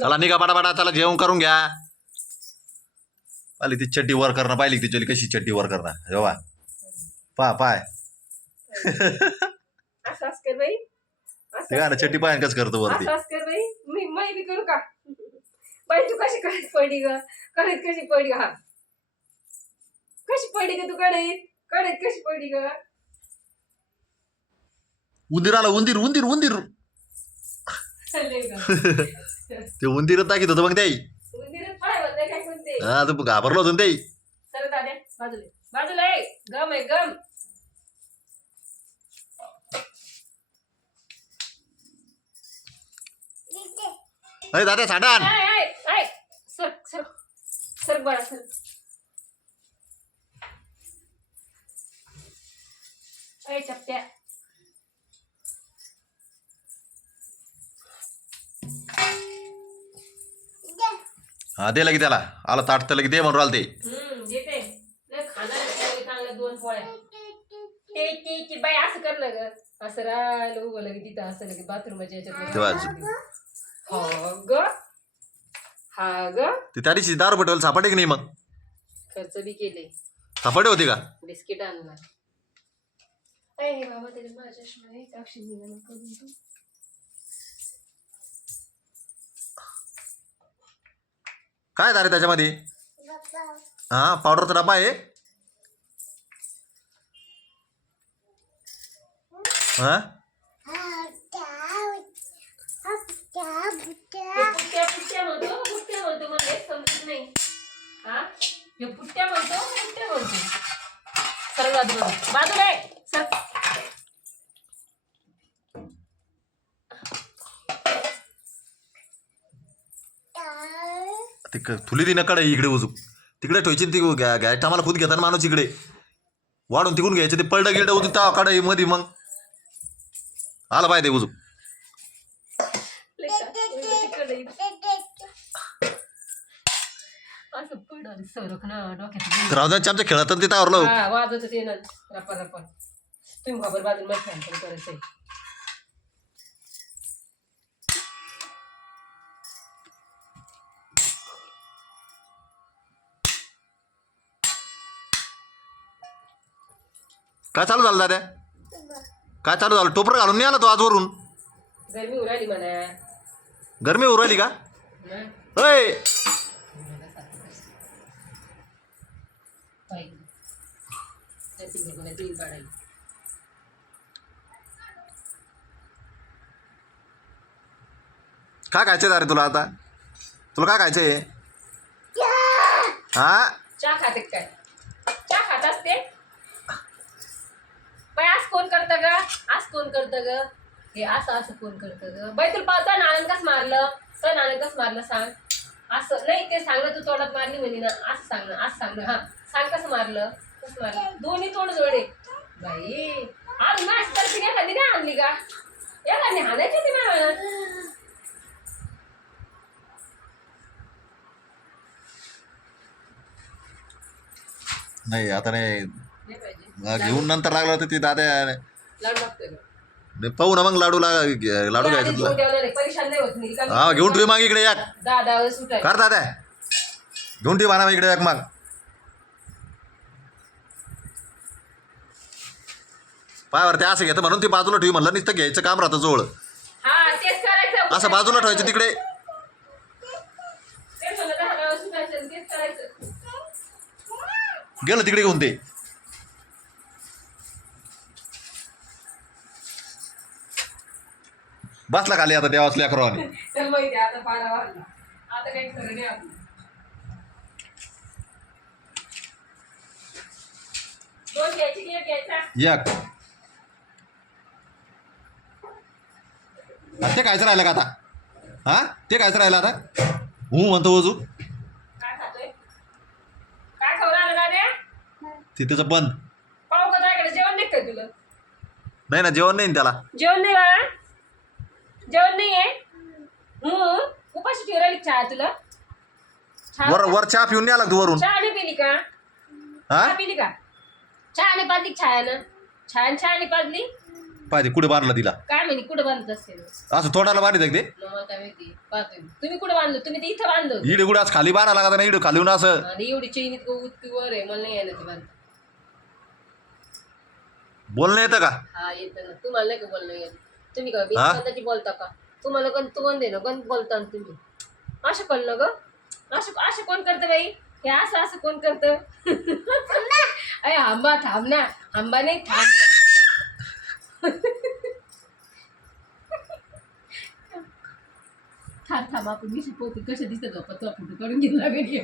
चला निघा पुढं चला जेवण करून घ्या. पाहिली ती चड्डी वर करणं पाहिली का तिची कशी चड्डी वर करणं. जेव्हा पा पाय. असं चड्डी पाय कसं करतो वरती. मी करू का? बाई तू कशी कळत पडी ग? कळत कशी पडी हा. कशी पडी ग तू कळत? कळत कशी पडी ग? उंदीर आला उंदीर उंदीर उंदीर. ते उंदीर टाकीत होतं मग कोणते हा तर घाबरलो होतं गम अरे दादा साडान चपट्या. हा दे लगे त्याला. आला ताट तर लगे दे म्हणून राहिलं ते हम्म देते. लय खाणार आहे चांगल्या दोन पोळ्या ते ते ते बाई असं कर ना ग. असं राहिलं उभं लगे तिथं असं लगे बाथरूमच्या तेव्हा याच्यात हा ग. हा ग. ते त्या दिवशी दारू की नाही मग? खर्च बी केले. सापडे होते का? बिस्किट आणला. अरे बाबा त्याच्या माझ्या निघाला करून तू. काय दारे त्याच्यामध्ये? हा पावडरचा डबा आहे हा? हे पुट्ट्या पुट्ट्या म्हणतो पुट्ट्या म्हणतो मला हेच समजत नाही हा हे पुट्ट्या म्हणतो पुट्ट्या म्हणतो सर बाजूला बाजूला आहे. सर ते थुली ती नकडे इकडे उजू. तिकडे ठेवायची ती घ्या टामाला खुद घेताना माणूस इकडे. वाढून तिकडून घ्यायचे ते पलटं गिलटं उजू त्या कडे मध्ये मग. आला पाहिजे उजू. राहू आमच्या खेळात तिथं आवरलं हा वाजत काय चालू झालं दाद्या काय चालू झालं? टोपर घालून नाही आला तो आजवरून? गरमी उराली म्हणा. गरमी राहिली का? अय. काय खायचंय दारे तुला आता? तुला काय खायचंय? हा? चहा खाते काय? चहा खात असते? बाई आज कोण करतं ग? आज कोण करतं ग? हे असं असं कोण करतं ग? बाई तुला पाहता नाणं मारलं? तर नाणं मारलं सांग? असं नाही ते सांगलं तू तोंडात मारली म्हणे ना. असं सांग ना असं सांग ना हा सांग कसं मारलं? कसं मारलं? दोन्ही तोंड जोडे. बाई आज नाश तर तिने एखादी नाही आणली का एखादी हाणायची ती मला. नाही आता नाही. घेऊन नंतर लागलं तर ती दाद्या लाडू लागतोय ग. नाही, पाहू ना मग लाडू लाग लाडू घ्यायचं आधी तुला. घेऊन ठेवणार आहे, परेशान नाही होत मी. रिकामी हा घेऊन ठेव मग इकडे वेळेस सुटाय कर दाद्या घेऊन ठेव म्हणा इकडे एक मग. पायावर ते असं घेतं म्हणून ती बाजूला ठेवी म्हणलं नुसतं घ्यायचं काम राहतं जवळ. हा तेच करायचं. असं बाजूला ठेवायचं तिकडे. तेच म्हणलं दहा दहा वेळेस सुटायचं आणि तेच करायचं. गेलं तिकडे घेऊन ते. बसला खाली आता देवाच लेकरावाने. माहिती आता आता काही खरं नाही आपलं दोन घ्यायची की एक घ्यायचा? एक. हा, ते कायचं राहिलं का आता? हा? ते कायचं राहिलं आता? हू म्हणतो वजू. काय खातोय? काय खाऊ राहिलं दाद्या ते? त्याचं बंद. पाहू का तुझ्याकडे? जेवण नाही काय तुला नाही ना जेवण नाही ना त्याला. जेवण नाही बाळा. जेवण नाही आहे हम्म. उपाशी ठेव राहिली चहा तुला. चहा वर वर चहा पिऊन नाही आला का वरून? चहा नाही पिली का? हा? चहा पिली का? चहा नाही पाजली छायानं? छायान चहा नाही पाजली? पाहिजे कुठे बांधलं तिला? काय म्हणे कुठं बांधत असेल असं तोंडाला बांधित ते? मग मला काय माहिती. पाहतोय. तुम्ही कुठं बांधलं? तुम्ही तर इथं बांधलं. इडे कुठे आज खाली बांधा लागत नाही इडे खाली येऊन असं? आणि एवढी चैनीत गो उतकी वर आहे मला नाही यायला ते बांधता. बोलणं येतं का? हा येतं ना. तुम्हाला नाही का बोलणं येत? तुम्ही का हा? बोलता का? तुम्हाला गण तू बंद आहे ना गण बोलता ना तुम्ही? असं कळलं ग. असं असं कोण करतं बाई? हे असं असं कोण करतं? अरे आंबा थांब ना. आंबा नाही थांब ना. थांब थांब. आपण मी शिकवते कसे दिसत पत्र फोटो काढून घेतला घरी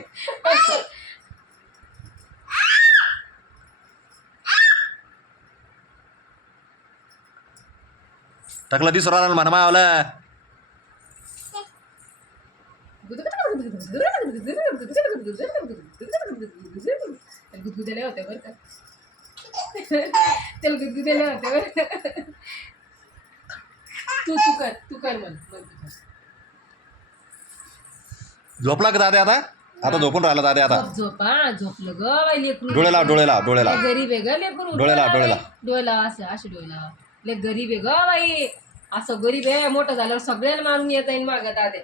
टाकला दिसू राहिला म्हणा मावला. गुदगुदल्या होत्या बरं का त्याला गुदगुदल्या होत्या बरं का तू तू कर तू कर. झोपला का दादा आता? आता झोपून राहिला दादा आता. झोप झोप झोपलं ग बाई लेकरू डोळे लाव डोळे लाव डोळे लय लाव. गरीब आहे ग लेकरू डोळे लाव, डोळे लाव. डोळे लाव असं असे डोळे लाव. लय गरीब आहे ग बाई. असं गरीब आहे मोठं झाल्यावर सगळ्यांना मारून येत जाईन मागं दादे.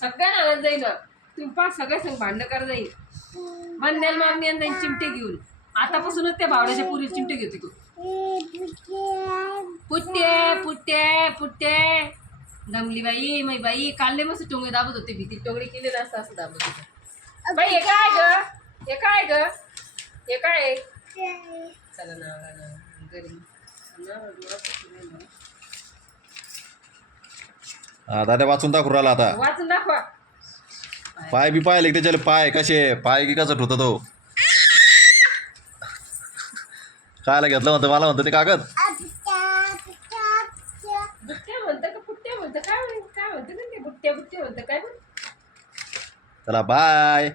सगळ्यांना आणत जाईन ना. तुम्ही पाच सगळ्या संग भांडणं कर जाईल बंद्याला मागून येत जाईन चिमटे घेऊन. आतापासूनच त्या भावड्याच्या पुरी चिमटे घेते तू. पुट्टे पुट्टे पुट्टे. दमली बाई मै बाई काढले मस्त टोंगे दाबत होते भीती. टोंगडी केले ना असं असं दाबत होते. बाई हे काय ग? हे काय ग? हे काय? आहे? चला ना ना. गरीब. हा दादा वाचून दाखवू राहिला आता. वाचून दाखवा. पाय बी पाहिले का त्याच्याले पाय कसे पाय की कसं होता तो? कायला घेतलं म्हणतं मला म्हणतं ते कागद? ते चला बाय